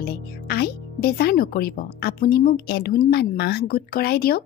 ক'লে, আই বেজাৰ নকৰিব, আপুনি মোক এধোনমান মাহ গোট কৰাই দিয়ক,